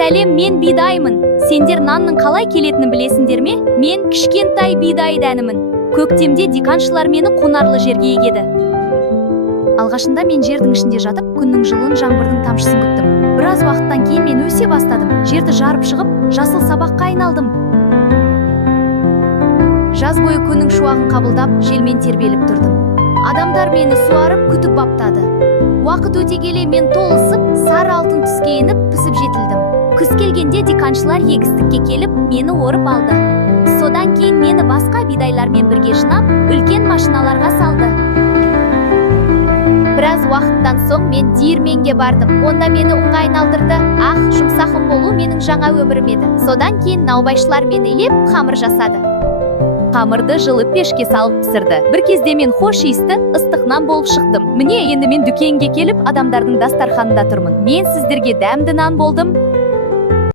Сәлем, мен бидаймын. Сендер нанның қалай келетінін білесіңдер ме? Мен кішкентай бидай дәнімін. Көктемде диқаншылар мені қонарлы жерге егеді. Алғашында мен жердің ішінде жатып, күннің жылын, жаңбырдың тамшысын күттім. Біраз уақыттан кейін мен өсе бастадым. Жерді жарып шығып, жасыл сабаққа айналдым. Жаз бойы күннің шуағын қабылдап, желмен тербеліп тұрдым. Адамдар мені суарып, күтіп баптады. Уақыт өте келе мен толысып, сары алтын түске еніп, пісіп жетілдім. Күз келгенде диқаншылар егістікке келіп, мені орып алды. Содан кейін мені басқа бидайлармен бірге жинап, үлкен машиналарға салды. Біраз уақыттан соң мен диірменге бардым. Онда мені ұнға айналдырды. Жұмсақым болу менің жаңа өмірім еді. Содан кейін наубайшылар мені илеп, қамыр жасады. Қамырды жылы пешке салып пісірді. Бір кезде мен хош иісті ыстық нан болып шықтым. Міне енді мен дүкенге келіп, адамдардың дастарханында тұрмын. Мен сіздерге дәмді нан болдым.